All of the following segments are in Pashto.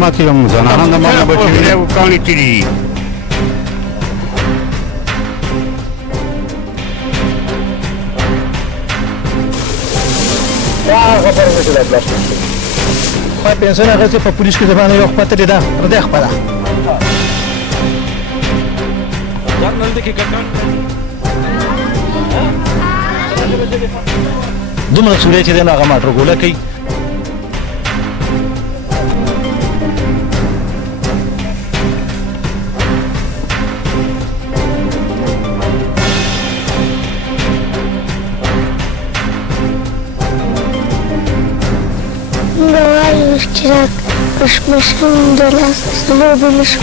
ماتې زنانان د مرګ نه بچ شوي دي. کاڼي تېرې دي. ما پنسن اخیستې په پولیس کې زمانه یو خپله تلې ده پردی خپله دومره سوری چې دی نو هغه ماټر ګوله کوي. اشتراک کشمشم دلاس لوبې نشو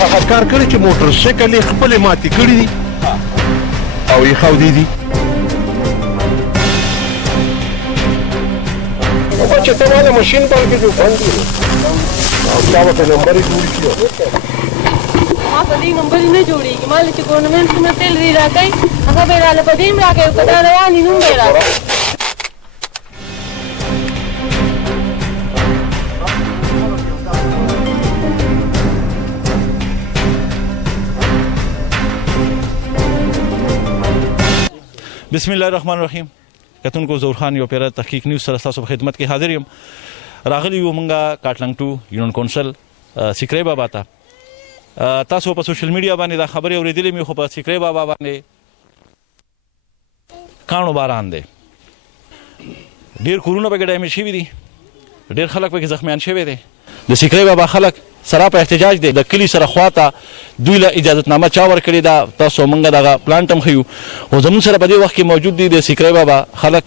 هغه کار کړی چې موټر سایکل یې خپلې ماتې کړي دي او یې ښودې دي. چې ته ماله ماشین بلکې جو بند دي او دا ورته نمبر یې جوړ کړي. ما په دې نمبر نه جوړېږي. ما چې ګورنمنټ څومره تیل راکوي هغه به یې راله په دې هم راکوي که دا روان وي نوم به یې راکوي. بسم الله الرحمن الرحیم. کتونکو ظهور خان یو پیره تحقیق نیوز سره تاسو په خدمت کې حاضر یم. راغلی یو مونږه کاټلنګ 2 یونین کونسل سیکری بابا ته. تاسو په سوشل میډیا باندې دا خبرې اورېدلې مې خو په سیکری بابا باندې کاڼو باران دی. ډېر کورونه پکې ډیمیج شوي دي. ډېر خلک پکې زخمیان شوي دي. د سیکری بابا خلک سره په احتجاج دی. د کلي سره خواته دوی له اجازتنامه چا ورکړې ده. تاسو موږ دغه پلانټ هم ښیو خو زموږ سره په دې وخت کې موجود دي د سیکری بابا خلک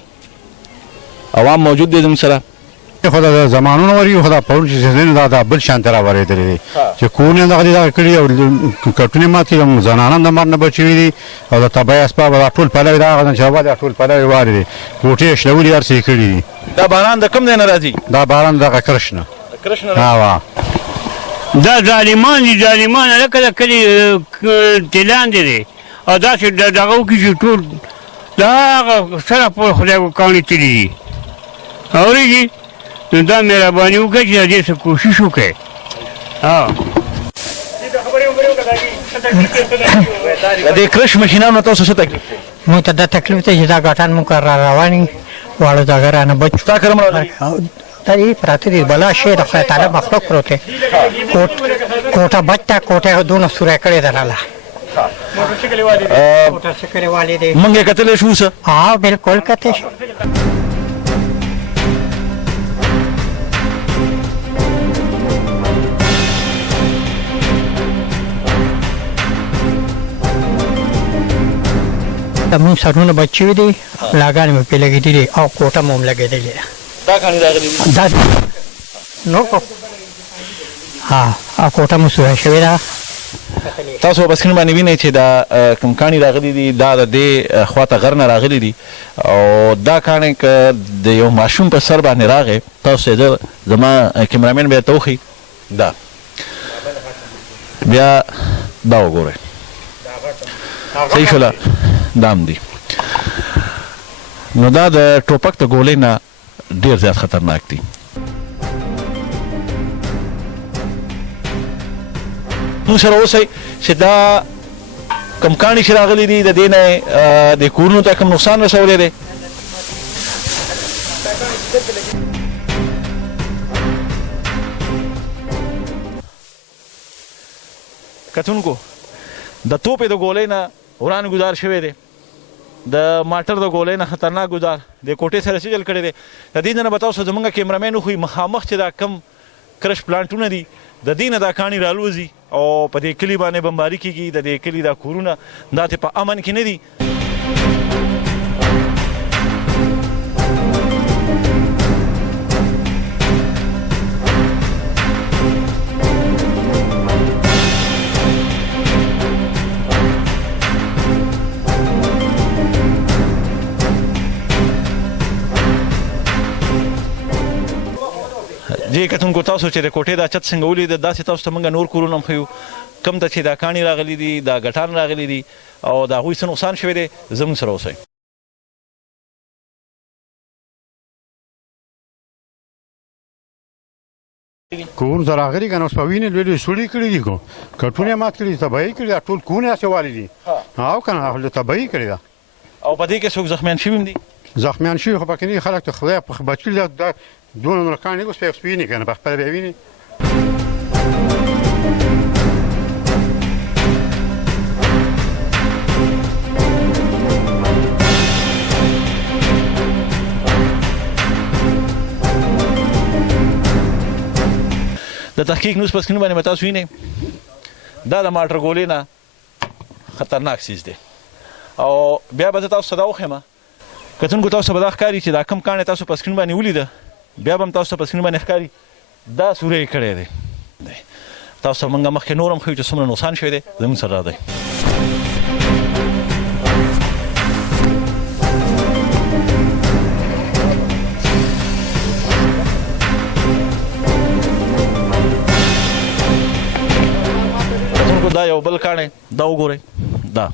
عوام موجود دي زموږ سره. خو دا زمانونه وري خو دا پاول چې دا بل شان ته راورېدلې دي چې کورونه دغه کړي او کټونې ماتې زنانان د مرګ نه بچ شوي دي او د تباهۍ اسباب دا ټول پلوي دا چې هغه دا ټول پلوي وارې دي کوټې شلولي هر څه یې کړي دي. دا باران د کوم ځای نه راځي؟ دا باران دغه کرشنه دا ظالمان دي ظالمان لکه د کلي تیلاندې دی او داسې دغه وکړي چې ټول د هغه سره پورې خدای کاڼي تېرې دي. اورېږي نو دا مهرباني وکړه چې د دې څه کوشش وکړئ. د دې کرش ماشینانو تاسو څه تکلیف دی؟ موږ ته دا تکلیف دی چې دا ګاټان موږ را روان یو واړه دغه رانه بچ ستا کره راغلي دا یې پراته دي بلا شی د خدای تعالی مخلوق پروت دی. کوټه بچ ته کوټه دونه سوری کړې ده راله موټر سایکل والې دی. موږ یې کتلی شو څه؟ بالکل کتلی شو. زموږ سرونه بچ شوي دي لاګانې مې پرې لګېدلي او کوټه مو هم لګېدلې ده. دا کاڼي راغلي دي؟ دا نو او کوټه مو سوری شوې ده. تاسو په سکرین باندې وینئ چې دا کوم کاڼي راغلي دي دا د دې خواته غر نه راغلي دي او دا کاڼي که د یو ماشوم په سر باندې راغی تاسو یې زما کیمرامین بیا ته وښي دا بیا دا وګورئ صحیح شوله دا هم دي. نو دا د ټوپک د ګولۍ نه ډېر زیات خطرناک دي. موږ سره اوسئ چې دا کوم کاڼي چې راغلي دي د دې نه د کورونو ته کوم نقصان رسولی دی. کتونکو د توپې د ګولۍ نه وران ګزار شوی دی. د ماټر د ګولۍ نه خطرناک ګزار د کوټې سره سجل کړی دی. د دې نه به تاسو زموږ کیمرامین وښوي مخامخ چې دا کم کرش پلانټونه دي د دې نه دا کاڼي رالوځي او په دې کلي باندې بمباري کېږي. د دې کلي دا کورونه دا په امن کې نه دي. دې کتونکو تاسو چې د کوټې دا چت څنګه ولیده داسې تاسو ته موږ نور کورونه هم ښیو کوم ته چې دا کاڼي راغلي دي دا ګټان راغلي دي او د هغوی څه نقصان شوی دی زموږ سره اوسئ. کور ته راغلي که نه اوس په وینې لوی سوړي کړي دي کو کټونه مات کړي دي تباهي کړي ده ټول کونه هسې والي دي او که نه تباهي کړې ده او په دې کې څوک زخمیان شوي هم دي زخمیان شوي خو پکې نه خلک ته خدای بچ کړي دا دونه نرکان اوس په سپینې که نه په خپله بیا ویني د تحقیق نوز په سکرین باندې تاسو وینئ دا د ماټر ګولې نه خطرناک څیز دی او بیا به زه تاسو ته دا وښیم کتونکو تاسو به دا ښکاري چې دا کوم کاڼی تاسو په سکرین باندې ولیده بیا به هم تاسو ته په سکرین باندې ښکاري دا سوری یې کړی دی تاسو ته موږ مخکې نور هم ښیو چې څومره نقصان شوی دی زموږ سره راځئ دا یو بل کاڼی دا وګورئ دا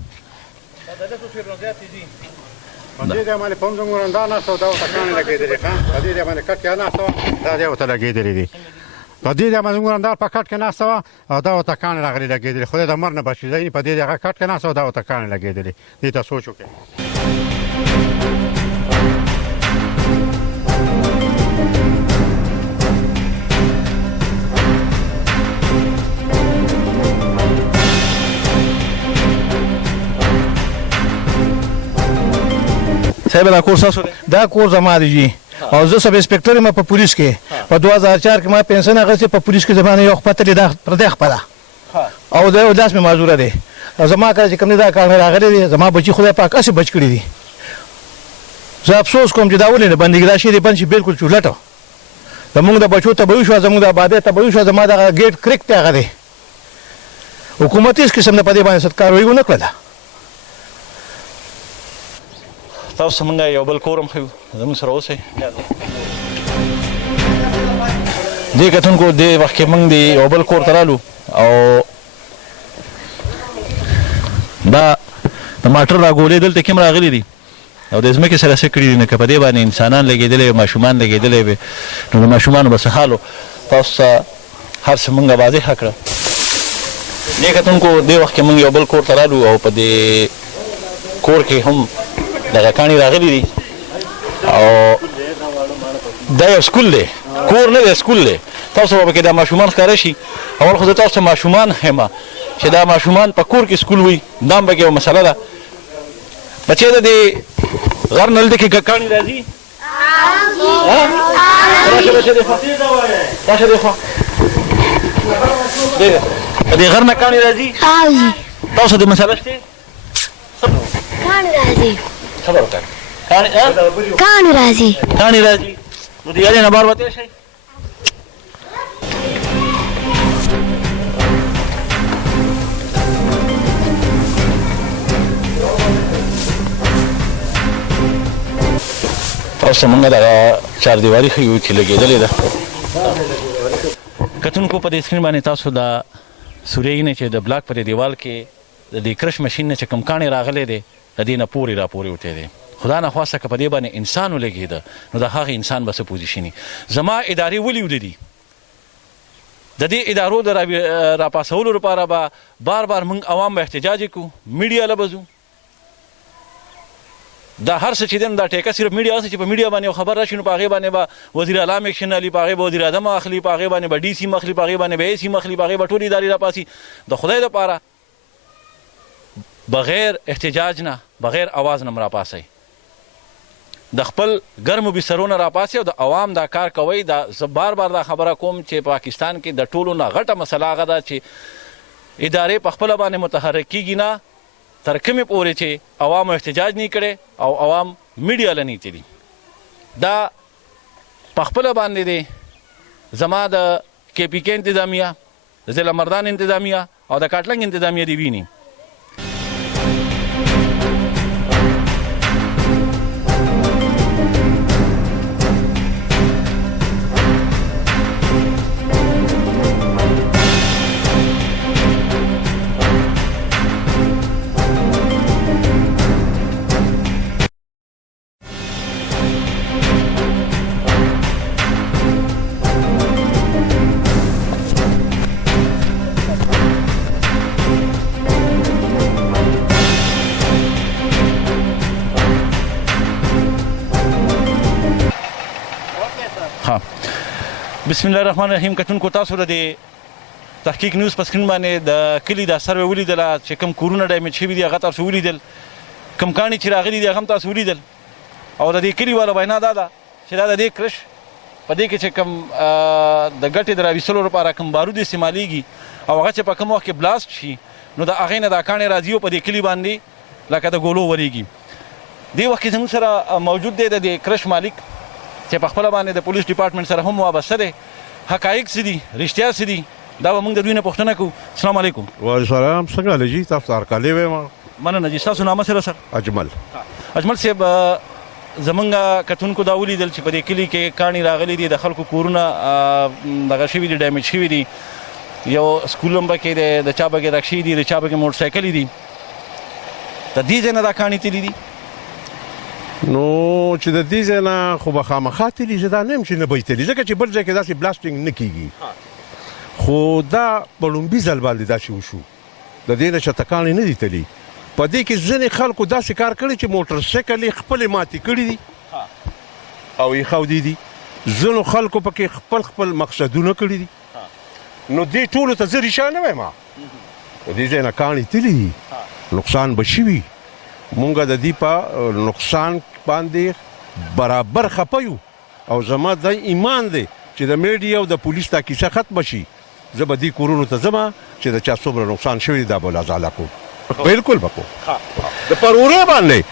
په دې ځای باندې پوم زموږ دا ناسته وه دا ورته کاڼې لګېدلې ښه په دې ځای باندې کټ کې ناسته وه دا دی ورته لګېدلې دي په دې ځای باندې زموږ دا په کټ کې ناسته وه او دا ورته کاڼې راغلې لګېدلې خدای د مرګ نه بچي ځای په دې ځای هغه کټ کې ناسته وه دا ورته کاڼې لګېدلې دې ته سوچ وکړئ صاحب دا کور ستاسو دی دا کور زما دی جی او زه سب انسپکټر یم په پولیس کې په 2004 کې ما پنسن اخیستې په پولیس کې زمانه یو پته دا پردې خپله او دا یو لاس مې معذوره دی او زما کله چې کوم دا کار راغلی دی زما بچي خدای پاک هسې بچ کړي دي زه افسوس کوم چې دا ولې نه بندېږي دا شی دی بند شي بلکل چولټه زموږ د بچو تباهي شوه زموږ د آبادۍ تباهي شوه زما دغه ګیټ کرک دی هغه دی حکومت هېڅ قسم نه په دې باندې ست کاروایي ونه کړله تاسو موږ یو بل کور هم ښیو زموږ سره اوسئ دې کتونکو دې وخت کې موږ د یو بل کور ته رالو او دا د ماټر راګولې دلته کوم راغلي دي او د ځمکې سره څه کړي دي نه که په دې باندې انسانان لګېدلي وي ماشومان لګېدلی وي نو د ماشومانو به څه حال و تاسو ته هر څه موږ واضحه کړه دې کتونکو دې وخت کې موږ یو بل کور ته رالو او په دې کور کې هم دغه کاڼي راغلي دي او دا یو سکول دی کور نه دی سکول دی تاسو به پکې دا ماشومان ښکاره شي اول خو زه تاسو ته ماشومان ښیم چې دا ماشومان په کور کې سکول وي دا هم پکې یو مسله ده بچې د دې غر نه دلته کې کاڼي راځي راشه بچې دې خوا راشه دې خوا د دې غر نه کاڼي راځي تاسو دې مسله شته کاڼي راځي خبر وکړه کاڼي راځي نو د یارې نه بار وتې شئ تاسو موږ دغه چاردیواري ښیو چې لګېدلې ده کتونکو په دې سکرین باندې تاسو دا سوریې نه چې د بلاک په دې دیوال کې د دې کرش ماشین نه چې کوم کاڼی راغلی دی د دې نه پورې راپورې وتی دی خدا نه خواسته که په دې باندې انسان ولګېده نو د هغه انسان به څه پوزیشني زما ادارې ولې ولیدي د دې ادارو د راپاسولو لپاره به بار بار موږ عوام به احتجاج وکړو میډیا له به ځو دا هر څه چې دی نو دا ټیکه صرف میډیا هسې چې په میډیا باندې یو خبر راشي نو په هغې باندې به وزیر اعلی هم ایکشن اخلي په هغې به وزیر اعظم اخلي په هغې باندې به ډي سي م اخلي په هغې باندې به اے سي م اخلي په هغې به ټولې ادارې راپاسي د خدای دپاره بغیر احتجاج نه بغیر اواز نه م راپاسئ د خپل ګرمو بسترو نه راپاسئ او د عوام دا کار کوئ دا زه بار بار دا خبره کوم چې پاکستان کې د ټولو نه غټه مسله هغه ده چې ادارې په خپله باندې متحرک کېږي نه تر کومې پورې چې عوامو احتجاج نه کړی او عوام میډیا له نیتې دي دا په خپله باندې دی زما د کې پي کې انتظامیه د ضلع مردان انتظامیه او د کاټلنګ انتظامیه دې ویني ها بسم الله الرحمن الرحیم کتونکو تاسو د تحقیق نیوز په سکرین باندې د کلي د سروې ولیدله چې کوم کورونه ډیمیج شوي دي هغه تاسو ولیدل کوم کاڼي چې راغلي دي هغه هم تاسو ولیدل او د دې کلي والا وینا دا ده چې دا د دې کرش په دې کې چې کوم د ګټې د راویستلو لپاره کوم بارود استعمالیږي او هغه چې په کوم وخت کې بلاست شي نو د هغې نه دا کاڼې راځي او په دې کلي باندې لکه د ګولو ورېږي دې وخت کې زموږ سره موجود دی د دې کرش مالک چې په خپله باندې د پولیس ډپارټمنټ سره هم وابسته دی حقایق څه دي رښتیا څه دي دا به موږ د دوی نه پوښتنه کوو السلام علیکم وعلیکم السلام څنګه حاله جي تاسو هرکلی وایم مننه جي ستاسو نامه سره سر اجمل اجمل صاحب زمونږ کتونکو دا ولیدل چې په دې کلي کې کاڼي راغلي دي د خلکو کورونه دغه شوي دي ډیمیج شوي دي یو سکول هم پکې دی د چا پکې رکشې دي د چا پکې موټر سایکلې دي د دې ځای نه دا کاڼي تللي دي نو چې د دې ځای نه خو به خامخا تلي زه دا نه یم چې نه به یې تلي ځکه چې بل ځای کې داسې بلاسټینګ نه کېږي خو دا په لومبي ځل باندې داسې وشو د دې نه چېرته کاڼي نه دي تلي په دې کې ځینې خلکو داسې کار کړی چې موټر سایکل یې خپلې ماتې کړي دي او یې ښودي دي ځینو خلکو پکې خپل مقصدونه کړي دي نو دې ټولو ته زه ریښه نه وایم د دې ځای نه کاڼي تلي دي نقصان به شوي مونږ د دې په نقصان باندې برابر خفه یو او زما دا ایمان دی چې د میډیا او د پولیس دا کیسه ختمه شي زه به دې کورونو ته ځم چې د چا څومره نقصان شوی دا به ازاله کوم بالکل به کوم د پرورې باندې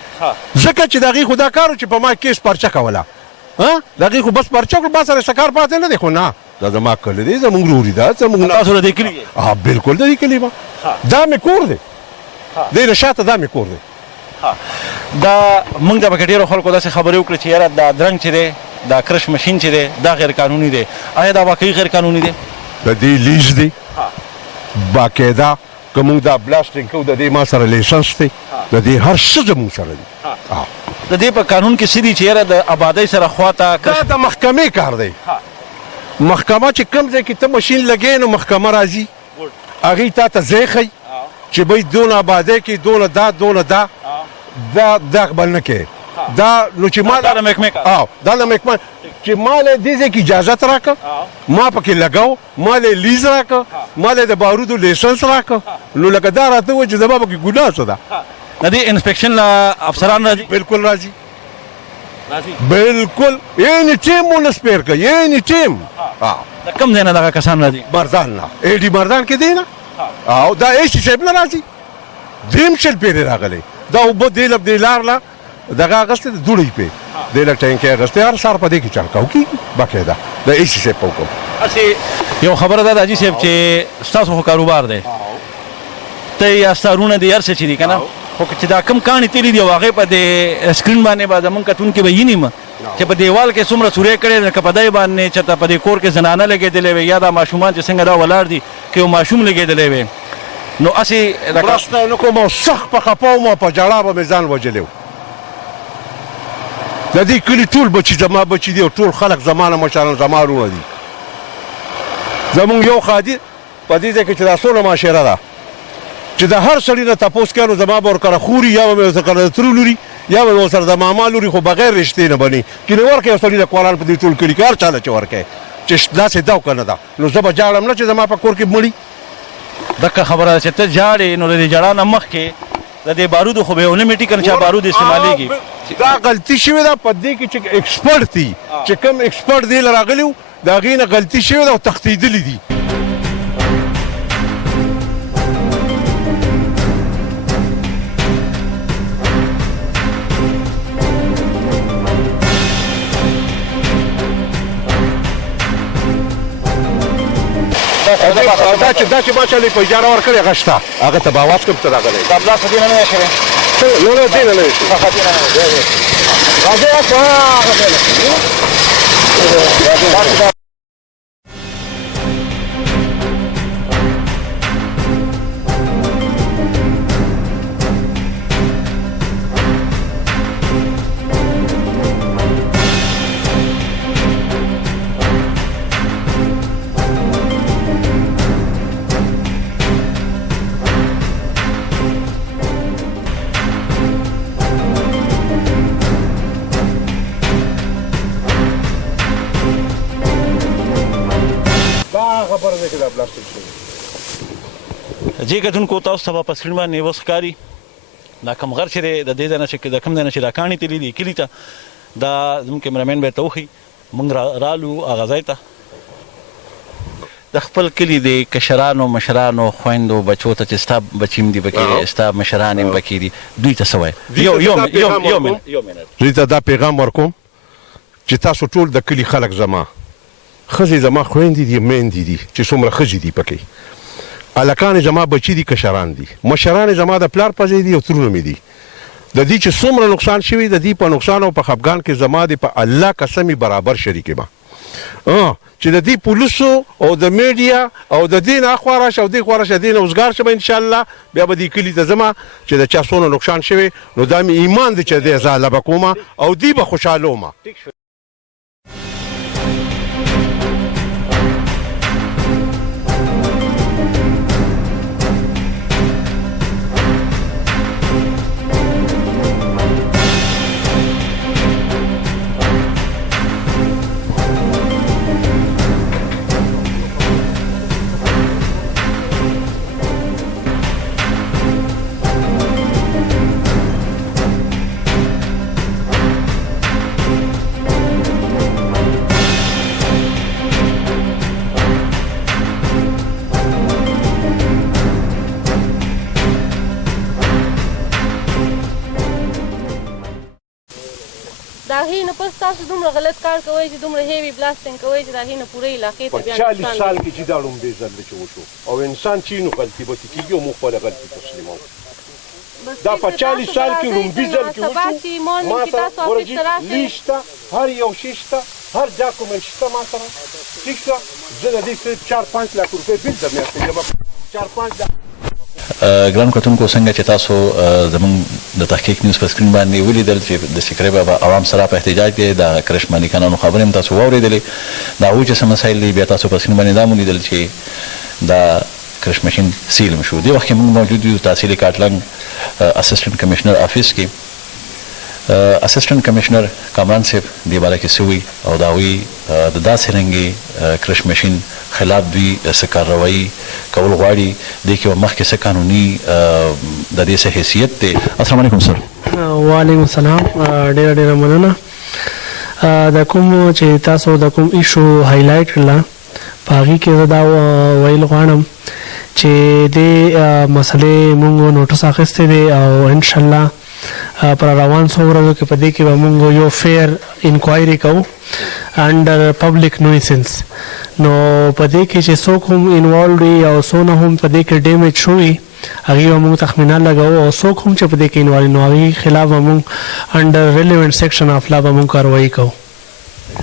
ځکه چې د هغې خو دا کار و چې په ما کیس پرچه کوله د هغې خو بس پرچه کړو ما سره څه کار پاتې نه دی خو نه دا زما کلی دی زموږ روري ده تاسو د دې کلي بالکل د دې کلي ما دا مې کور دی دې نه شاته دا مې کور دی دا موږ د پکې ډېرو خلکو داسې خبرې وکړې چې یاره دا درنګ چې دی دا کرش مشین چې دی دا غیر قانوني دی آیا دا واقعي غیر قانوني دی د دې لیز دی باقاعده که موږ دا بلاسټینګ کوو د دې ما سره لیسنس دی د دې هر څه زموږ سره دی د دې په قانون کې څه دي چې یاره د آبادۍ سره خواته دا د محکمې کار دی محکمه چې کوم ځای کې ته مشین لګې نو محکمه راځي هغې تا ته ځای ښیي چې بهی دونه آبادۍ کې دونه دا دونه دا دا خبل نه کوي دا نو چې ما دا د محکمې کار دا د محکمه چې ما له دې ځای کې اجازت راکړه ما پکې لګاو ما له لیز راکړه ما له د بارودو لیسنس راکړه نو لکه دا راته وایي چې زما پکې ګناه څه ده د دې انسپیکشن افسران راځي بالکل راځي بالکل اینی ټیم مو سپیر کوي اینی ټیم د کوم ځای نه دغه کسان راځي مردان نه ایډي مردان کې دی نه او دا ایشي صاحب نه راځي دریم شل پیرې راغلی دا اوبه دې لار له دغه اغستې د دوړۍ پې دې له ټینکۍ اغستې هر سهار په دې کې چړکاو کېږي باقاعده د ایشي صاحب په حکم هسې یو خبره ده د حاجي صاحب چې ستاسو خو کاروبار دی ته یا ستارونه دي هر څه چې دي که نه خو چې دا کم کاڼي تللي دي او هغې په دې سکرین باندې به زمونږ کتونکي به ویني چې په دیوال کې څومره سورې کړې ده که په دی باندې چېرته په دې کور کې زنانه لګېدلې وې یا دا ماشومان چې څنګه دا ولاړ دي که یو ماشوم لګېدلی وې نو هسې مرسته نه کوم او سخت په خفه وم او په ژړا به مې ځان وجلی و د دې کلي ټول بچي زما بچي دي او ټول خلک زما نه مشران زما وروڼه دي زمونږ یو خادي په دې ځای کې چې دا څونه معاشره ده چې د هر سړي نه تپوس کوي نو زما به ورکره خوري یا به مې ورسره د ترو لوري یا به ورسره د ماما لوري خو بغیر رشتې نه بني چې نه ورکوي یو سړي د کوران په دې ټول کلي کې هر چا له چې ورکوي چې داسې ده او که نه ده نو زه به جاړم نه چې زما په کور کې مړي دغه خبره ده چې ته جاړې نو د دې جړا نه مخکې د دې بارودو خو به یې ونه میټي که نه چا بارود استعمالېږي دا غلطي شوې ده په دې کې چې ایکسپرټ دي چې کوم ایکسپرټ دې له راغلي وو د هغې نه غلطي شوې ده او تښتېدلي دي دا چې ما چا په اجاره ورکړې هغه شته هغه ته به اواز کوم ته راغلی دا بلاس دې نه نه شوی نه دې نه شي راځه کې دا بلاسټینګ شوی جې کتونکو تاسو ته په سکرین باندې وښکاري دا کوم غر چې دی د دې ځای نه چې د کوم ځای نه چې دا کاڼي تللي دي کلي ته دا زموږ کیمرامین به ورته وښيي موږ رالو هغه ځای ته د خپل کلي د کشرانو مشرانو خویندو بچو ته چې ستا بچي هم دي پکې دي ستا مشران هم پکې دي دوی ته څه وایې دوی ته دا پیغام ورکوم چې تاسو ټول د کلي خلک زما ښځې زما خویندې دي میندې دي چې څومره ښځې دي پکې هلکان زما بچي دي کشران دي مشران زما د پلار پزې دي او ترونه مې دي د دې چې څومره نقصان شوي د دې په نقصان او په خفګان کې زما د په الله قسمي برابر شریک یم چې د دې پولیسو او د میډیا او د دې نه اخوا راشه او دې خوا راشه دې نه اوزګار شم انشاءالله بیا به دې کلي ته ځمه چې د چا څونه نقصان شوی نو دا مې ایمان دی چې دې زه حله به کومه او دې به خوشحاله ومه دا هی نه پس تاسو دومره غلط کار کوئ چې دومره هیوي بلاسټینګ کوئ چې دا هی نه پوره علاقې ته بیا په 40 سال کې چې دا لومړی ځل چې وشو او انسان چې نو غلطي به کېږي او موږ خپله غلطي تسلیموو دا په 40 سال کې لومړی ځل کې وشو ما سره ورجي لیسته هر یو شی شته هر ډاکومنټ شته ما سره ټیک شو زه د دې 4-5 لک روپۍ بیل در میاشتې یم 4-5 ګران کتونکو څنګه چې تاسو زموږ د تحقیق نیوز په سکرین باندې ولیدل چې د سیکرې بابا عوام سره په احتجاج کې د کرش مالکانو خبرې هم تاسو واورېدلې د هغوی چې څه مسایل دي بیا تاسو په سکرین باندې دا ولیدل چې دا کرش ماشین سیل شو دې وخت کې موږ موجود یو تحصیلي کاټلنګ اسسټنټ کمشنر افیس کې اسسټنټ کمشنر کامران صاحب دې باره کې څه وایي او د هغوی د داسې رنګې کرش ماشین خلاف دوی څه کارروایي کول غواړي دې کې به مخکې څه قانوني د دې څه حیثیت دی السلام علیکم سر وعلیکم السلام ډېره ډېره مننه د کوم چې تاسو د کوم ایشو هایلایټ کړله په هغې کې زه دا ویل غواړم چې دې مسلې موږ نوټس اخیستی دی او انشاءالله پر روان څو ورځو کې په دې کې به موږ یو فیر انکوایري کوو انډر پبلک نویسنس نو په دې کې چې څوک هم انوالوډ وي او څونه هم په دې کې ډیمیج شوي هغې به موږ تخمینه لګوو او څوک هم چې په دې کې انوالوډ نو هغې خلاف به موږ انډر ریلیونټ سیکشن آف لا به موږ کاروایي کوو